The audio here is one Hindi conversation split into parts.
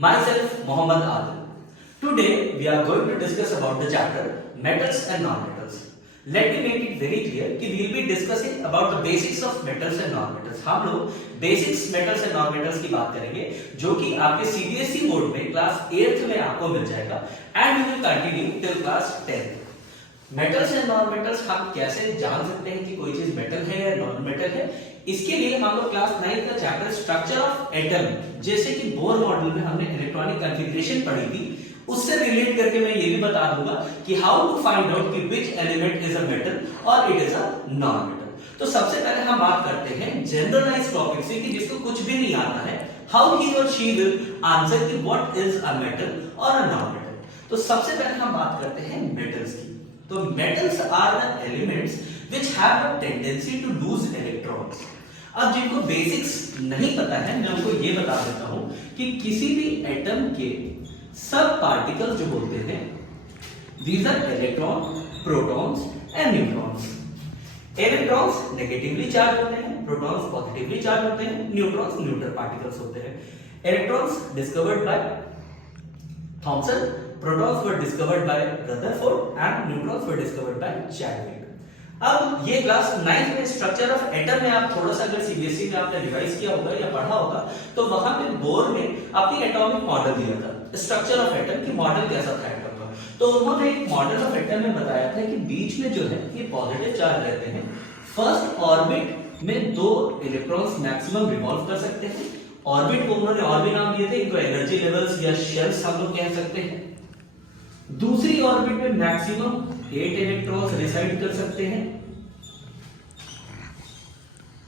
Myself, Mohammad Adil. Today, we are going to discuss about the chapter metals and non-metals. Let me make it very clear कि we will be discussing about the basics of metals and non-metals. हम लोग basics metals and non-metals की बात करेंगे, जो कि आपके CBSE बोर्ड में क्लास 8th में आपको मिल जाएगा, and we will continue till class 10th. Metals and non metals हम कैसे जान सकते हैं कि कोई चीज मेटल है या नॉन मेटल है? इसके लिए हम लोग क्लास 9 का चैप्टर स्ट्रक्चर ऑफ एटम, जैसे कि बोर मॉडल में हमने इलेक्ट्रॉनिक कॉन्फ़िगरेशन पढ़ी थी, उससे रिलेट करके मैं ये भी बता दूंगा कि हाउ टू फाइंड आउट कि which element is a metal और it is a non metal. तो सबसे पहले हम बात करते हैं जनरलाइज्ड टॉपिक से कि जिसको कुछ भी नहीं आता है, हाउ ही और शी विल आंसर कि व्हाट इज अ मेटल और अ नॉन मेटल। तो सबसे पहले हम बात करते हैं मेटल्स की। तो metals are the elements which have a tendency to lose electrons। अब जिनको बेसिक्स नहीं पता है, मैं उनको ये बता देता हूं कि किसी भी एटम के सब पार्टिकल्स जो होते हैं, these are electron, protons and neutrons। Electrons negatively charge होते हैं, प्रोटॉन्स पॉजिटिवली चार्ज होते हैं, न्यूट्रॉन्स न्यूट्रल पार्टिकल्स होते हैं। Electrons discovered by Thomson, protons were discovered by Rutherford and neutrons were discovered by Chadwick। अब ये क्लास 9 में स्ट्रक्चर ऑफ एटम में आप थोड़ा सा अगर सीबीएसई में आपने रिवाइज किया होगा या पढ़ा होगा, तो वहां पे बोर ने अपनी एटॉमिक मॉडल दिया था, स्ट्रक्चर ऑफ एटम की मॉडल कैसा था एटम का। तो उन्होंने एक मॉडल ऑफ एटम में बताया था कि बीच में जो है ये पॉजिटिव चार्ज रहते हैं, फर्स्ट ऑर्बिट में 2 इलेक्ट्रॉन्स मैक्सिमम रिवॉल्व कर सकते हैं। ऑर्बिट को उन्होंने और भी नाम दिए थे, इनको एनर्जी लेवल्स या शेल्स हम लोग कह सकते हैं। दूसरी ऑर्बिट में मैक्सिमम 8 इलेक्ट्रॉन्स रिसाइड कर सकते हैं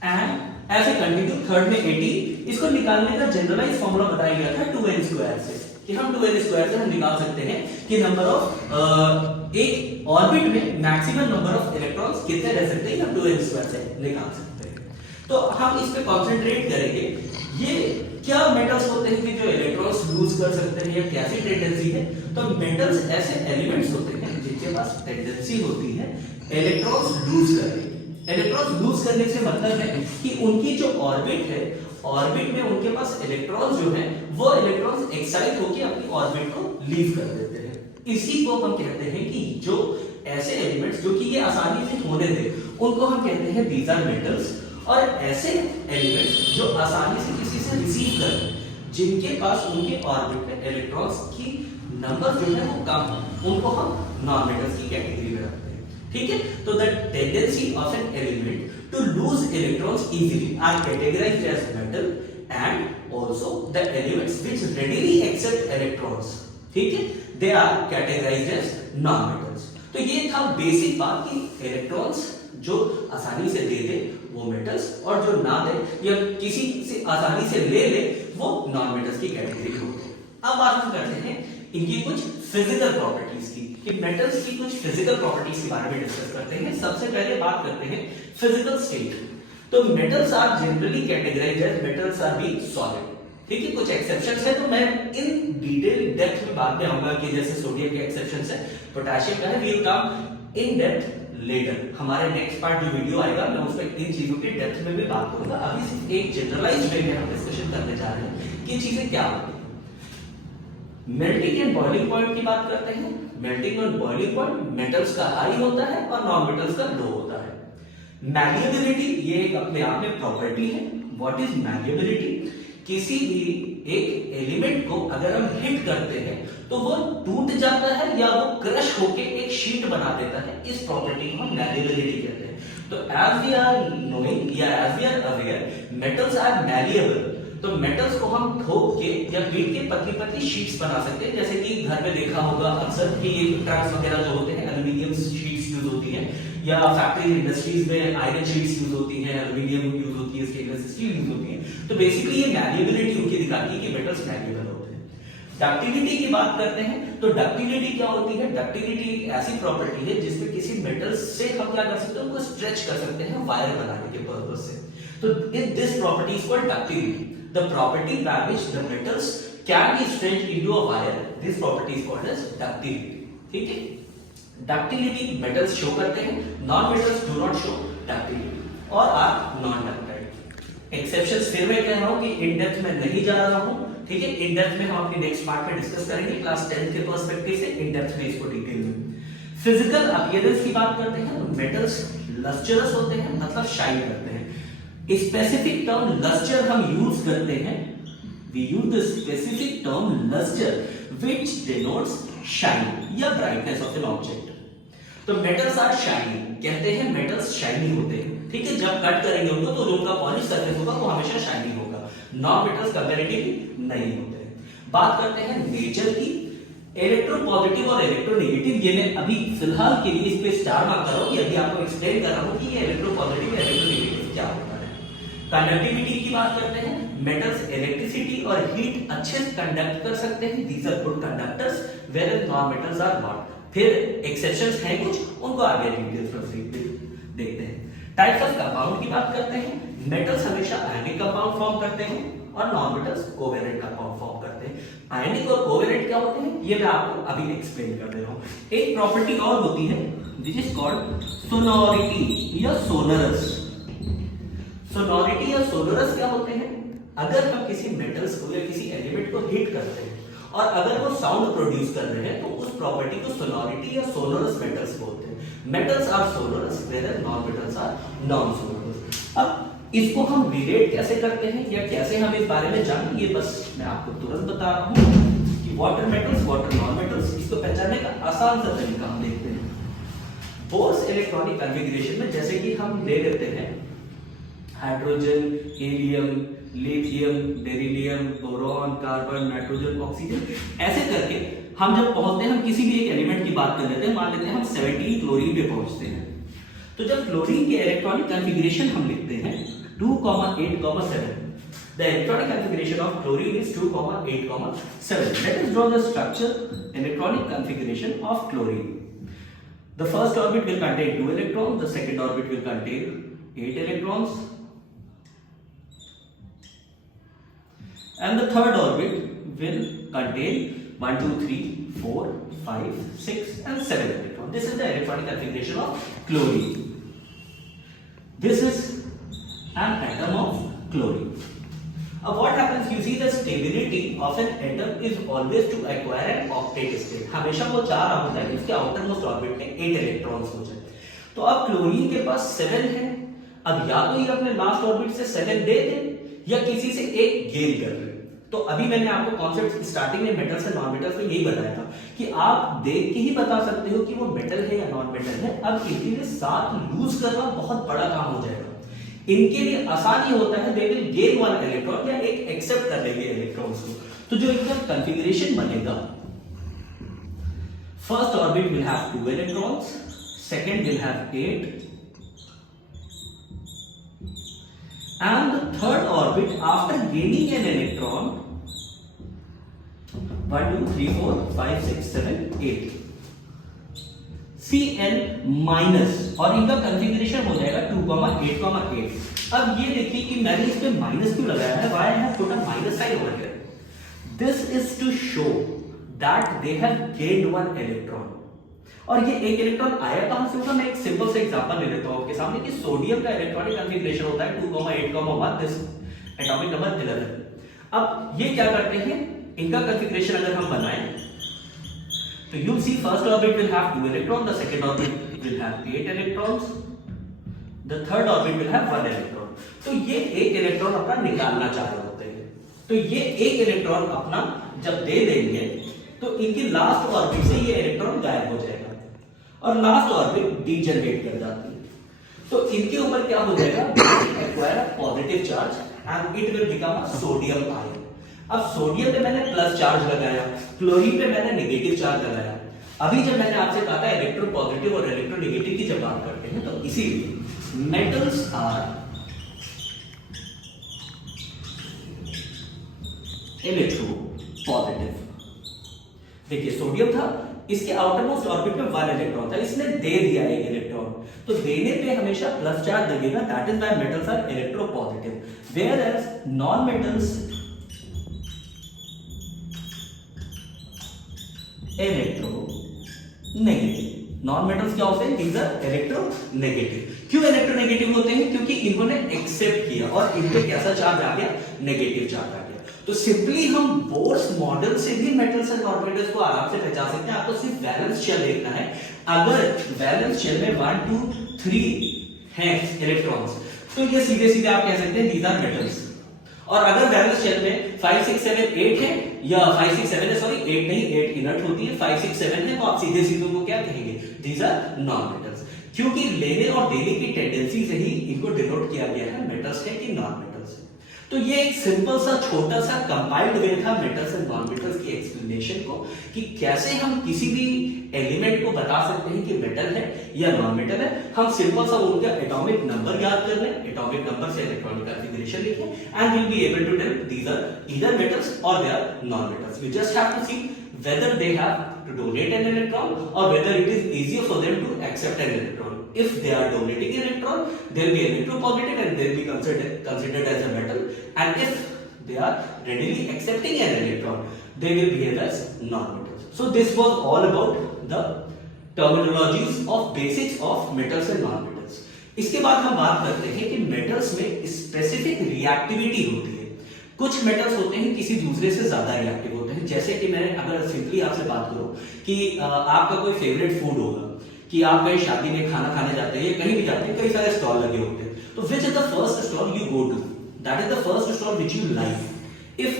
एंड ऐसे कंटिन्यू। थर्ड में 18। इसको निकालने का जनरलाइज फॉर्मूला बताया गया था 2n² से, कि हम 2n² से हम निकाल सकते हैं कि नंबर ऑफ एक ऑर्बिट में मैक्सिमम नंबर ऑफ इलेक्ट्रॉन्स कितने रह सकते हैं, हम 2n² से निकाल सकते हैं। तो हम इस पे कंसंट्रेट करेंगे, ये क्या मेटल्स होते हैं कि जो इलेक्ट्रॉन्स लूज कर सकते हैं या कैसी टेंडेंसी है। तो मेटल्स ऐसे एलिमेंट्स होते हैं जिनके पास टेंडेंसी होती है इलेक्ट्रॉन्स लूज करने की। इलेक्ट्रॉन्स लूज करने से मतलब है कि उनकी जो ऑर्बिट है, ऑर्बिट में उनके पास इलेक्ट्रॉन्स जो हैं वो इलेक्ट्रॉन्स एक्साइट होकर अपनी ऑर्बिट को लीव कर देते हैं। इसी को हम कहते हैं कि जो ऐसे एलिमेंट्स जो कि ये आसानी से होने दे, उनको हम कहते हैं दीज आर मेटल्स। और ऐसे एलिमेंट्स जो आसानी से किसी से रिसीव करते हैं, जिनके पास उनके ऑर्बिट में इलेक्ट्रॉन्स की नंबर जो है वो कम है, उनको हम नॉन मेटल्स की कैटेगरी में रखते हैं। ठीक है, तो the tendency of an element to lose electrons easily are categorized as metal and also the elements which readily accept electrons, ठीक है, they are categorized as non metals. तो ये था बेसिक बात कि इलेक्ट्रॉन्स जो आसानी से दे दे वो मेटल्स, और जो ना दे या किसी से आसानी से ले ले वो नॉन मेटल्स की कैटेगरी होते हैं। अब बात हम करते हैं इनकी कुछ फिजिकल प्रॉपर्टीज की, कि मेटल्स की कुछ फिजिकल प्रॉपर्टीज के बारे में डिस्कस करते हैं। सबसे पहले बात करते हैं फिजिकल स्टेट। तो metals are generally categorized as metals are being solid. ठीक है, कुछ एक्सेप्शंस है, तो मैं इन डिटेल डेप्थ में बाद में आऊंगा कि जैसे सोडियम के एक्सेप्शंस है, पोटेशियम का है, we will come in depth later. हमारे नेक्स्ट पार्ट जो वीडियो आएगा मैं उस पर इन चीजों की डेप्थ में भी बात करूंगा। अभी सिर्फ एक जनरलाइज्ड वे में हम डिस्कशन करने जा रहे हैं कि चीजें क्या होती हैं। मेल्टिंग एंड बॉइलिंग पॉइंट की बात करते हैं। मेल्टिंग और बॉइलिंग पॉइंट मेटल्स का हाई होता है और नॉन मेटल्स का लो होता है। मैलिएबिलिटी ये एक अपने आप में प्रॉपर्टी है। What is malleability? किसी भी एक एलिमेंट को अगर हम हिट करते हैं तो वो टूट जाता है या वो क्रश होके एक शीट बना देता है। इस प्रॉपर्टी को हम मैलिएबिलिटी कहते हैं। तो एज वी आर नोइंग या as we are aware, metals are malleable. तो मेटल्स को हम ठोक के या पीट के पतली पतली शीट्स बना सकते हैं। जैसे कि घर में देखा होगा अक्सर कि ये ट्रक्स वगैरह जो होते हैं एल्यूमिनियम शीट्स यूज होती हैं, या फैक्ट्री इंडस्ट्रीज में आयरन शीट्स यूज होती हैं, एल्यूमिनियम यूज होती है, स्टेनलेस स्टील यूज होती है। तो बेसिकली ये मैलिएबिलिटी उनकी दिखाती है कि मेटल्स मैलिएबल होते हैं। डक्टिलिटी की बात करते हैं, तो डक्टिलिटी क्या होती है? डक्टिलिटी एक ऐसी प्रॉपर्टी है जिसमें किसी मेटल से हम क्या कर सकते हैं, उनको स्ट्रेच कर सकते हैं वायर बनाने के पर्पस से। तो in this property is called ductility. The property by which the metals can be stretched into a wire, this property is called as ductility. ठीक है, डक्टिलिटी मेटल्स शो करते हैं, non metals do not show ductility और आर नॉन डक्टाइल। एक्सेप्शंस फिर मैं कह रहा हूं कि इन डेप्थ में नहीं जा रहा हूं, ठीक है, इन डेप्थ में हम अपने नेक्स्ट पार्ट में डिस्कस करेंगे क्लास 10 के पर्सपेक्टिव से, इन डेप्थ में इसको डिटेल में। फिजिकल अपीयरेंस की बात करते हैं तो मेटल्स लस्टरस होते हैं, मतलब शाइन करते हैं। स्पेसिफिक टर्म लस्टर हम यूज करते हैं, we use the specific term luster which denotes shine या brightness of an object। तो metals are shiny, कहते हैं metals shiny होते हैं, ठीक है, जब कट करेंगे उनको तो जो उनका पॉलिश सरफेस होगा वो हमेशा शाइनी होगा, नॉन मेटल्स कंपैरेटिवली नहीं होते हैं। बात करते हैं नेचर की, इलेक्ट्रोपॉजिटिव और इलेक्ट्रोनेगेटिव, ये मैं अभी फिलहाल के लिए इस पे स्टार मार्क कर रहा हूं, अभी आपको एक्सप्लेन कर रहा हूं कि ये इलेक्ट्रोपॉजिटिव या इलेक्ट्रोनेगेटिव क्या होता है। कंडक्टिविटी की बात करते हैं, मेटल्स इलेक्ट्रिसिटी और हीट अच्छे से कंडक्ट कर सकते हैं, these are good conductors, where non metals are not. फिर एक्सेप्शंस हैं कुछ, उनको आगे डिटेल्स में देखते हैं। टाइप्स ऑफ कंपाउंड की बात करते हैं, मेटल्स हमेशा आयनिक कंपाउंड फॉर्म करते हैं और non metals covalent compound form करते हैं। आयनिक और कोवेलेंट क्या होते हैं ये मैं आपको अभी एक्सप्लेन कर दे रहा हूं। एक प्रॉपर्टी और होती है दिस इज कॉल्ड सोनोरिटी या सोनरस। सोनोरिटी या सोनरस क्या होते हैं, अगर हम किसी मेटल्स को या किसी एलिमेंट को हीट करते हैं और अगर वो साउंड प्रोड्यूस कर रहे हैं तो उस प्रॉपर्टी को सोनोरिटी या सोनरस मेटल्स बोलते हैं। Metals are sonorous where non metals are non sonorous. अब इसको हम रिलेट कैसे करते हैं या कैसे हम इस बारे में जानें, ये बस मैं आपको तुरंत बता रहा हूं कि water metals, water non metals, इसको पहचानने का आसान सा तरीका हम देखते हैं। बोर्स इलेक्ट्रॉनिक कॉन्फ़िगरेशन में जैसे कि हम ले लेते हैं hydrogen, helium, lithium, beryllium, boron, carbon, nitrogen, oxygen, ऐसे करके हम जब पहुंचते हैं, हम किसी भी एक एलिमेंट की बात कर लेते हैं, मान लेते हैं हम 17 क्लोरीन पे पहुंचते हैं। तो जब क्लोरीन के इलेक्ट्रॉनिक कॉन्फ़िगरेशन हम लिखते हैं 2,8,7, the electronic configuration of chlorine is 2,8,7. Let us draw the structure electronic configuration of chlorine. The first orbit will contain 2 electrons, the second orbit will contain 8 electrons, and the third orbit will contain 1, 2, 3, 4, 5, 6 and 7 electrons. This is the electronic configuration of chlorine. This is an atom of chlorine. Now what happens, you see the stability of an atom is always to acquire an octet state. हमेशा वो चाह रहा होता है कि उसके आउटर मोस्ट ऑर्बिट में 8 इलेक्ट्रॉन्स हो जाए। तो अब क्लोरीन के पास 7 है, अब या तो ये अपने लास्ट ऑर्बिट से 7 दे दे या किसी से एक गेन कर ले। तो अभी मैंने आपको कॉन्सेप्ट स्टार्टिंग में मेटल्स और नॉन मेटल्स में यही बताया था कि आप देख के ही बता सकते हो कि वो मेटल है या नॉन मेटल है। अब इनके लिए साथ लूज करना बहुत बड़ा काम हो जाएगा। इनके लिए आसान ही होता है, दे विल गेन 1 इलेक्ट्रॉन या एक एक्सेप्ट कर लेंगे इलेक्ट्रॉन्स को। तो जो इनका कॉन्फ़िगरेशन बनेगा, first orbit will have 2 electrons, second will have 8 and the third orbit after gaining an electron 1, 2, 3, 4, 5, 6, 7, 8 Cl minus, और इनका कंफिगरेशन हो जाएगा 2,8,8। अब ये देखिए कि मैंने इस पे माइनस क्यों लगाया है, why I have put a minus sign over here, this is to show that they have gained 1 electron. और ये एक इलेक्ट्रॉन आया कहां से होगा, मैं एक सिंपल से एग्जांपल ले लेता हूं आपके सामने कि सोडियम का इलेक्ट्रॉनिक कंफिगरेशन होता है 2,8,1, दिस एटॉमिक नंबर 11। अब ये क्या करते हैं, इनका कंफिगरेशन अगर हम बनाएं तो you'll see first orbit will have 2 electrons, the second orbit will have 8 electrons, the third orbit will have 1 electron। तो ये एक इलेक्ट्रॉन अपना निकालना चाह रहे होते हैं, तो ये एक इलेक्ट्रॉन अपना जब दे देंगे तो इनकी लास्ट ऑर्बिट से ये इलेक्ट्रॉन गायब हो जाएगा और लास्ट ऑर्बिट डीजनरेट कर जाती है। तो इनके ऊपर क्या हो जाएगा, acquire a positive charge and it will become a sodium ion. अब सोडियम पे मैंने प्लस चार्ज लगाया, क्लोरीन पे मैंने नेगेटिव चार्ज लगाया। अभी जब मैंने आपसे कहा था इलेक्ट्रो पॉजिटिव और इलेक्ट्रो नेगेटिव की जब बात करते हैं तो इसीलिए मेटल्स आर इलेक्ट्रो पॉजिटिव। देखिए सोडियम था, इसके आउटर मोस्ट ऑर्बिट में 1 इलेक्ट्रॉन था, इसने दे दिया एक इलेक्ट्रॉन, तो देने पे हमेशा प्लस चार्ज लगेगा, that is why metals are electropositive, whereas non metals electronegative. Non metals क्या होते हैं, दीज आर इलेक्ट्रो नेगेटिव। क्यों इलेक्ट्रो नेगेटिव होते हैं, क्योंकि इन्होंने एक्सेप्ट किया और इनपे कैसा चार्ज आ गया, नेगेटिव चार्ज आ गया। तो सिंपली हम बोर्स मॉडल से भी मेटल्स एंड नॉन मेटल्स को आराम से पहचान सकते हैं। आपको सिर्फ वैलेंस शेल देखना है। अगर वैलेंस शेल में 1 2 3 हैं इलेक्ट्रॉन्स, तो ये सीधे सीधे आप कह सकते हैं दीज आर मेटल्स। और अगर वैलेंस शेल में 5 6 7 8 है, या 5 6 7 है, सॉरी 8 नहीं, 8 इनर्ट होती है, 5 6 7 है, तो आप सीधे सीधे उनको क्या कहेंगे, दीज आर नॉन मेटल्स। क्योंकि लेने और देने की टेंडेंसी से ही इनको डिनोट किया गया है मेटल्स है कि नॉन मेटल्स है। तो ये एक सिंपल सा छोटा सा कंपाइल्ड वे था मेटल्स एंड नॉन मेटल्स की एक्सप्लेनेशन को, कि कैसे हम किसी भी एलिमेंट को बता सकते हैं कि मेटल है या नॉन मेटल है। हम सिंपल सा उनका एटॉमिक नंबर याद कर लें, एटॉमिक नंबर से इलेक्ट्रॉनिक कॉन्फ़िगरेशन लिखें, and we'll be able to tell these are either metals or they are non metals. We just have to see whether they have to donate an electron or whether it is easier for them to accept an electron. If they are donating an electron, they'll be electropositive and they'll be considered as a metal, and if they are readily accepting an electron, they will behave as non-metals. So this was all about the terminologies of basics of metals and non-metals. इसके बाद हम बात करते हैं कि मेटल्स में स्पेसिफिक रिएक्टिविटी होती है। कुछ मेटल्स होते हैं किसी दूसरे से ज्यादा रिएक्टिव होते हैं। जैसे कि मैं अगर सिंपली आपसे बात करूं कि आपका कोई फेवरेट फूड होगा, कि आप कहीं शादी में खाना खाने जाते हैं या कहीं भी जाते हैं, कई सारे स्टॉल लगे होते हैं, तो which is the first stall you go to, that is the first stall which you like. If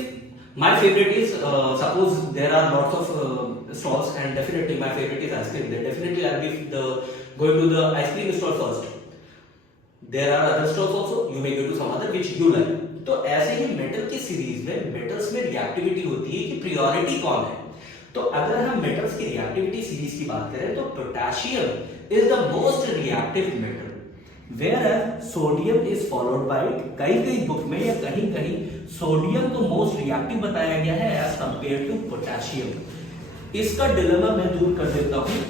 my favourite is suppose there are lots of stalls, and definitely my favorite is ice cream, then definitely I'll be going to the ice cream stall first. There are other stalls also, you may go to some other which you like. तो ऐसे ही मेटल की सीरीज में मेटल्स में रिएक्टिविटी होती है कि प्रायोरिटी कौन है। तो अगर हम मेटल्स की रिएक्टिविटी सीरीज की बात करें तो potassium is the most reactive metal, whereas sodium is followed by, कई बुक में या कहीं सोडियम को मोस्ट रिएक्टिव बताया गया है एज कंपेयर टू पोटेशियम। इसका डिलेमा मैं दूर कर देता हूं।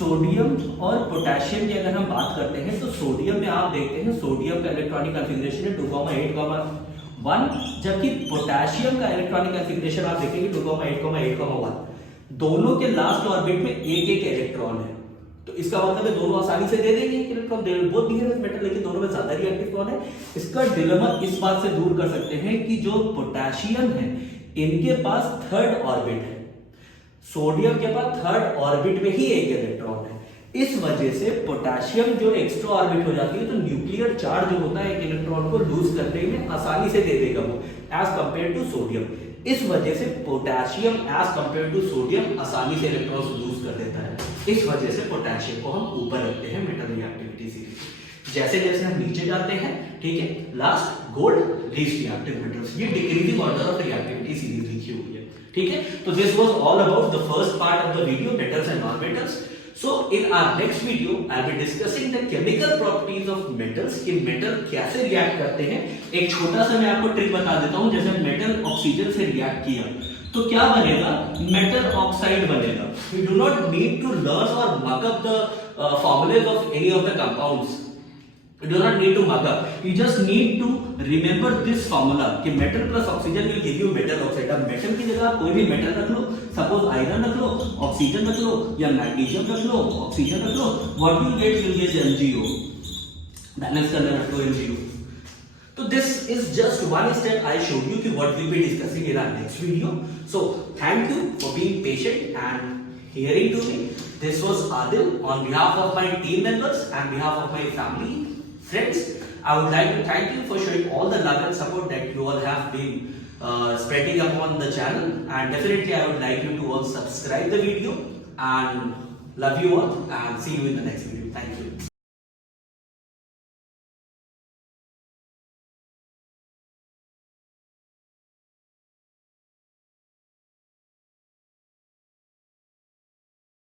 सोडियम और पोटेशियम की अगर हम बात करते हैं तो सोडियम में आप देखते हैं सोडियम का इलेक्ट्रॉनिक कॉन्फ़िगरेशन है 2,8,1, जबकि पोटेशियम का इलेक्ट्रॉनिक कॉन्फ़िगरेशन आप देखेंगे 2,8,8,1। दोनों के लास्ट ऑर्बिट में एक इलेक्ट्रॉन है, तो इसका मतलब है दोनों आसानी से दे देंगे electron, they both behave as metal, लेकिन दोनों में ज्यादा रिएक्टिव कौन है। इसका डिलेमा इस बात से दूर कर सकते हैं कि जो पोटेशियम है इनके पास थर्ड ऑर्बिट है, सोडियम के पास थर्ड ऑर्बिट में ही एक इलेक्ट्रॉन है। इस वजह से पोटेशियम जो एक्स्ट्रा ऑर्बिट हो जाती है तो न्यूक्लियर चार्ज जो होता है एक इलेक्ट्रॉन को लूज करने में आसानी से दे देगा वो, एज कंपेयर टू सोडियम। इस वजह से potassium as compare to sodium आसानी से इलेक्ट्रॉन लूज कर देता है। इस वजह से पोटेशियम को हम ऊपर रखते हैं मेटल रिएक्टिविटी सीरीज। जैसे जैसे हम नीचे जाते हैं, ठीक है, last gold least reactive metals, ये decreasing order of reactivity series लिखी हुई है, ठीक है। तो this was all about the first part of the video, metals and non metals. So in our next video, I'll be discussing the chemical properties of metals, कि मेटल कैसे रिएक्ट करते हैं। एक छोटा सा मैं आपको ट्रिक बता देता हूं, जैसे मेटल ऑक्सीजन से रिएक्ट किया तो क्या बनेगा, मेटल ऑक्साइड बनेगा। You do not need to learn or mug up the formulas of any of the compounds. You do not need to mug up. You just need to remember this formula कि metal plus oxygen will give you metal oxide। अब metal की जगह आप कोई भी metal रख लो, सपोज आयरन रख लो, ऑक्सीजन रख लो, या मैग्नीशियम रख लो, ऑक्सीजन रख लो, what you get will get MgO, balance करना रख लो MgO। तो this is just one step I showed you कि what will be discussing in our next video. So thank you for being patient and hearing to me. This was Adil on behalf of my team members and behalf of my family, friends. I would like to thank you for showing all the love and support that you all have been spreading upon the channel, and definitely I would like you to all subscribe the video, and love you all and see you in the next video. Thank you.